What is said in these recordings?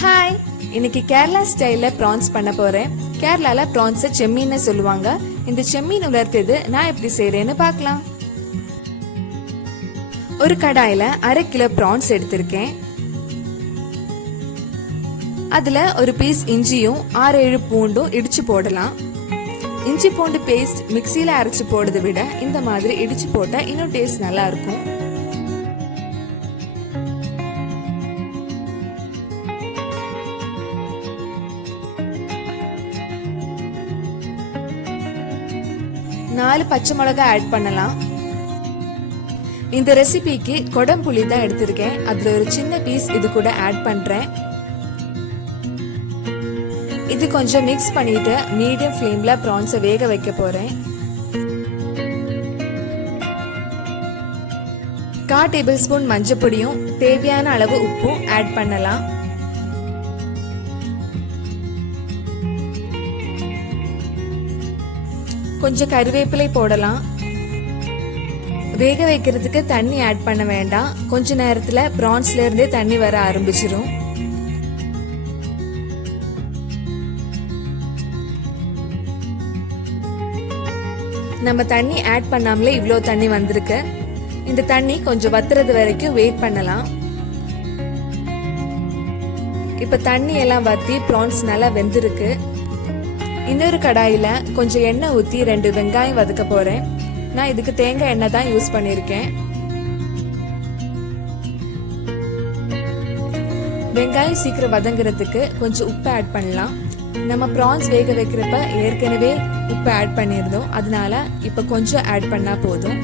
Hi, இன்னைக்கு கேரளா ஸ்டைல்ல prawns பண்ண போறேன். கேரளால ப்ரான்ஸை செம்மீன்னு சொல்லுவாங்க. இந்த செம்மீன் உலர்த்தது நான் எப்படி செய்யறேன்னு பார்க்கலாம். ஒரு கடாயில 1/2 கிலோ ப்ரான்ஸ் எடுத்திருக்கேன். அதுல ஒரு பீஸ் இஞ்சியும் 6-7 பூண்டும் இடிச்சு போடலாம். இஞ்சி பூண்டு பேஸ்ட் மிக்சியில அரைச்சு போடுறதை விட இந்த மாதிரி இடிச்சு போட்டா இன்னும் டேஸ்ட் நல்லா இருக்கும். நாலு பச்சை மிளகாய் ஆட் பண்ணலாம். இந்த ரெசிபிக்கு கொடம்புளி தான் எடுத்திருக்கேன். அதுல ஒரு சின்ன பீஸ் இது கூட ஆட் பண்றேன். இது கொஞ்சம் மிக்ஸ் பண்ணிட்டு மீடியம் ஃப்ளேம்ல ப்ரான்ஸை வேக வைக்க போறேன். 1/4 டேபிள் ஸ்பூன் மஞ்சள் பொடியும் தேவையான அளவு உப்பும் ஆட் பண்ணலாம். கொஞ்சம் கறிவேப்பிலை போடலாம். வேக வைக்கிறதுக்கு தண்ணி ஆட் பண்ண வேண்டாம். கொஞ்ச நேரத்துல ப்ரான்ஸ்ல இருந்தே தண்ணி வர ஆரம்பிச்சிரும். நம்ம தண்ணி ஆட் பண்ணாமலே இவ்வளோ தண்ணி வந்திருக்கு. இந்த தண்ணி கொஞ்சம் வத்துறது வரைக்கும் வெயிட் பண்ணலாம். இப்ப தண்ணி எல்லாம் வத்தி ப்ரான்ஸ் நல்லா வெந்திருக்கு. இன்னொரு கடாயில கொஞ்சம் எண்ணெய் ஊத்தி 2 வெங்காயம் வதக்க போறேன். நான் இதுக்கு தேங்காய் எண்ணெய் தான் யூஸ் பண்ணிருக்கேன். வெங்காயம் சீக்கிரம் வதங்குறதுக்கு கொஞ்சம் உப்பு ஆட் பண்ணலாம். நம்ம ப்ரான்ஸ் வேக வைக்கிறப்ப ஏற்கனவே உப்பு ஆட் பண்ணிருந்தோம். அதனால இப்ப கொஞ்சம் ஆட் பண்ணா போதும்.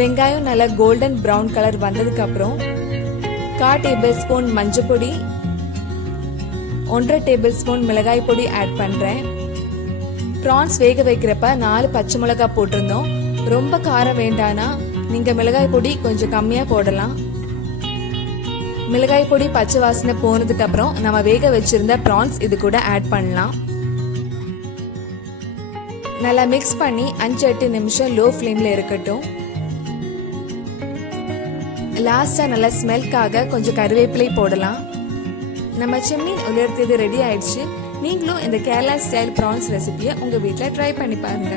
வெங்காயம் நல்லா கோல்டன் பிரவுன் கலர் வந்ததுக்கு அப்புறம் 1/4 டேபிள் ஸ்பூன் மஞ்சள் பொடி, 1/2 டேபிள் ஸ்பூன் மிளகாய் பொடி ஆட் பண்றேன். ப்ரான்ஸ் வேக வைக்கிறப்ப 4 பச்சை மிளகாய் போட்டிருந்தோம். ரொம்ப காரம் வேண்டானா நீங்க மிளகாய் பொடி கொஞ்சம் கம்மியா போடலாம். மிளகாய் பொடி பச்சை வாசனை போனதுக்கு அப்புறம் நம்ம வேக வச்சிருந்த ப்ரான்ஸ் இது கூட ஆட் பண்ணலாம். நல்லா மிக்ஸ் பண்ணி 5-8 நிமிஷம் லோ ஃப்ளேம்ல இருக்கட்டும். லாஸ்டா நல்லா ஸ்மெல்காக கொஞ்சம் கறிவேப்பிலை போடலாம். நம்ம செம்மீன் உலர்த்தது ரெடி ஆயிடுச்சு. நீங்களும் இந்த கேரளா ஸ்டைல் ப்ரான்ஸ் ரெசிபியை உங்க வீட்டில் ட்ரை பண்ணி பாருங்க.